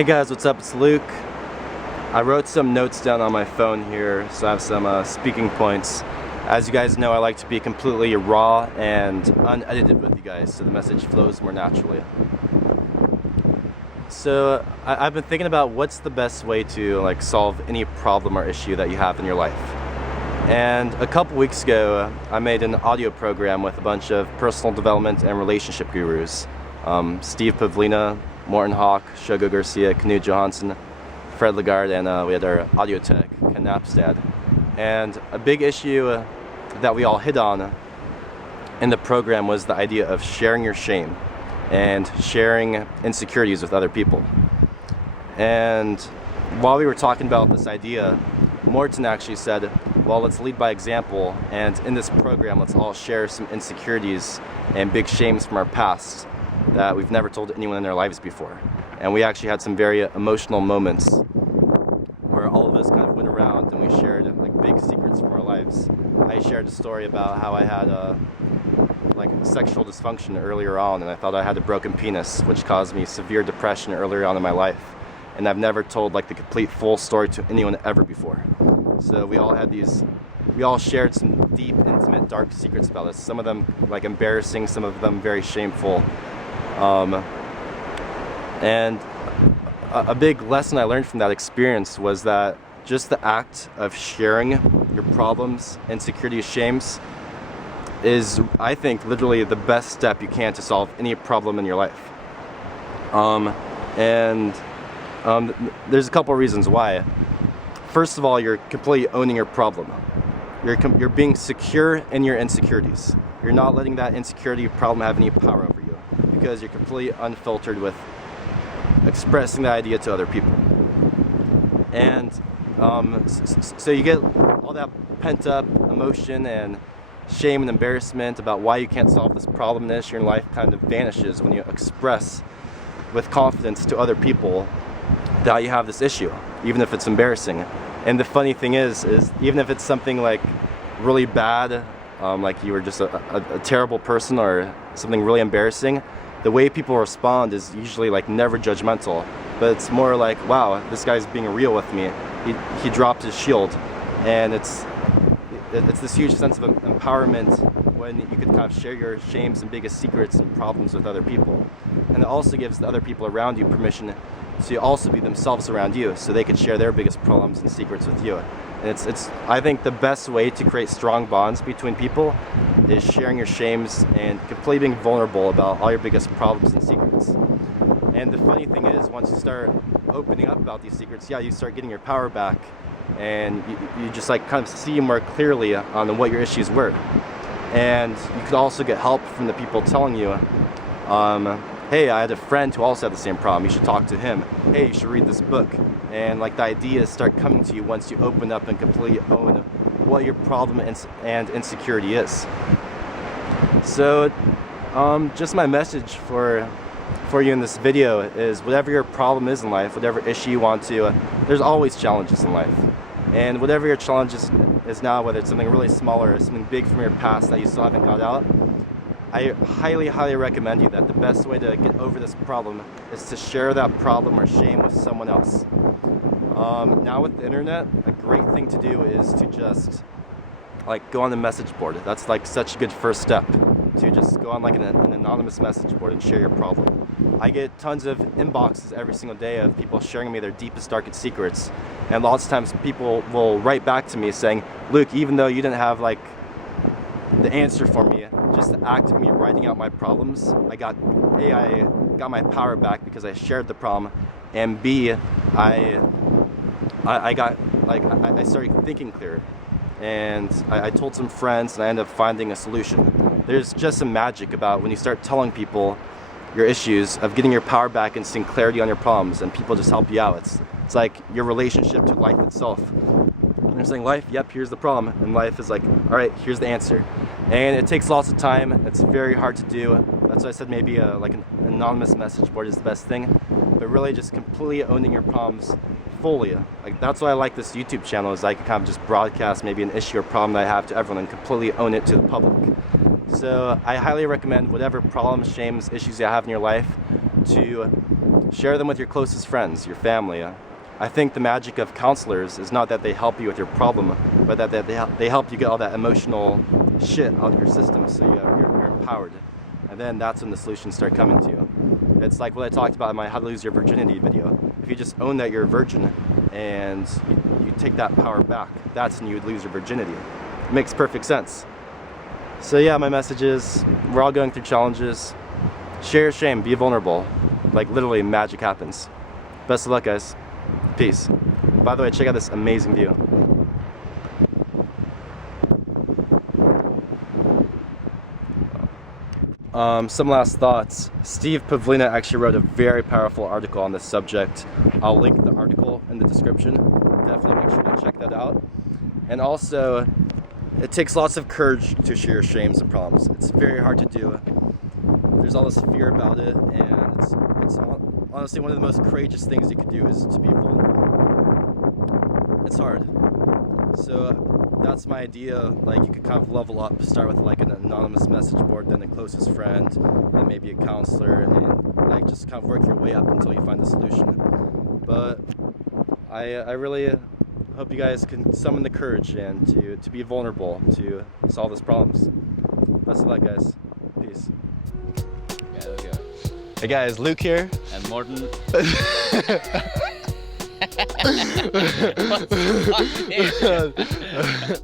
Hey guys, what's up? It's Luke. I wrote some notes down on my phone here, so I have some speaking points. As you guys know, I like to be completely raw and unedited with you guys, so the message flows more naturally. So I've been thinking about what's the best way to solve any problem or issue that you have in your life. And a couple weeks ago, I made an audio program with a bunch of personal development and relationship gurus. Steve Pavlina, Morten Hawk, Shogo Garcia, Knut Johansson, Fred Lagarde, and we had our audio tech, Ken Napstad. And a big issue that we all hit on in the program was the idea of sharing your shame and sharing insecurities with other people. And while we were talking about this idea, Morten actually said, well, let's lead by example, and in this program, let's all share some insecurities and big shames from our past that we've never told anyone in their lives before. And we actually had some very emotional moments where all of us kind of went around and we shared big secrets from our lives. I shared a story about how I had sexual dysfunction earlier on, and I thought I had a broken penis, which caused me severe depression earlier on in my life. And I've never told the complete full story to anyone ever before. So we all shared some deep, intimate, dark secrets about us. Some of them embarrassing, some of them very shameful. And a big lesson I learned from that experience was that just the act of sharing your problems, insecurities, shames is, I think, literally the best step you can to solve any problem in your life. There's a couple of reasons why. First of all, you're completely owning your problem. You're being secure in your insecurities. You're not letting that insecurity problem have any power over you because you're completely unfiltered with expressing the idea to other people. And so you get all that pent up emotion and shame and embarrassment about why you can't solve this problem and issue in life kind of vanishes when you express with confidence to other people that you have this issue, even if it's embarrassing. And the funny thing is even if it's something really bad, like you were just a terrible person or something really embarrassing, the way people respond is usually never judgmental, but it's more wow, this guy's being real with me. He dropped his shield, and it's this huge sense of empowerment when you can kind of share your shames and biggest secrets and problems with other people. And it also gives the other people around you permission to also be themselves around you, so they can share their biggest problems and secrets with you. And it's I think the best way to create strong bonds between people is sharing your shames and completely being vulnerable about all your biggest problems and secrets. And the funny thing is, once you start opening up about these secrets, you start getting your power back, and you just kind of see more clearly on what your issues were. And you could also get help from the people telling you, hey, I had a friend who also had the same problem, you should talk to him. Hey, you should read this book. And the ideas start coming to you once you open up and completely own what your problem and insecurity is. So just my message for you in this video is, whatever your problem is in life, whatever issue you want to, there's always challenges in life. And whatever your challenge is now, whether it's something really small or something big from your past that you still haven't got out, I highly, highly recommend you that the best way to get over this problem is to share that problem or shame with someone else. Now with the internet, a great thing to do is to just go on the message board. That's such a good first step, to just go on an anonymous message board and share your problem. I get tons of inboxes every single day of people sharing me their deepest, darkest secrets. And lots of times people will write back to me saying, Luke, even though you didn't have the answer for me, just the act of me writing out my problems, I got my power back because I shared the problem, and B, I started thinking clearer, and I told some friends, and I ended up finding a solution. There's just some magic about when you start telling people your issues, of getting your power back and seeing clarity on your problems, and people just help you out. It's like your relationship to life itself. They're saying, life, yep, here's the problem. And life is all right, here's the answer. And it takes lots of time. It's very hard to do. That's why I said maybe an anonymous message board is the best thing. But really just completely owning your problems fully. That's why I like this YouTube channel, is I can kind of just broadcast maybe an issue or problem that I have to everyone and completely own it to the public. So I highly recommend whatever problems, shames, issues you have in your life to Share them with your closest friends, your family. I think the magic of counselors is not that they help you with your problem, but that they help you get all that emotional shit out of your system, so you're empowered. And then that's when the solutions start coming to you. It's like what I talked about in my How to Lose Your Virginity video. If you just own that you're a virgin and you take that power back, that's when you would lose your virginity. It makes perfect sense. So yeah, my message is, we're all going through challenges. Share your shame, be vulnerable. Like literally magic happens. Best of luck, guys. Peace. By the way, check out this amazing view. Some last thoughts. Steve Pavlina actually wrote a very powerful article on this subject. I'll link the article in the description. Definitely make sure to check that out. And also, it takes lots of courage to share your shames and problems. It's very hard to do. There's all this fear about it, and it's honestly one of the most courageous things you could do is to be vulnerable. It's hard. So that's my idea. Like, you could kind of level up, start with like an anonymous message board, then a closest friend, and maybe a counselor, and like just kind of work your way up until you find the solution. But I really hope you guys can summon the courage and to be vulnerable to solve these problems. Best of luck, guys. Peace. Yeah, there we go. Hey guys, Luke here. And Morton. What's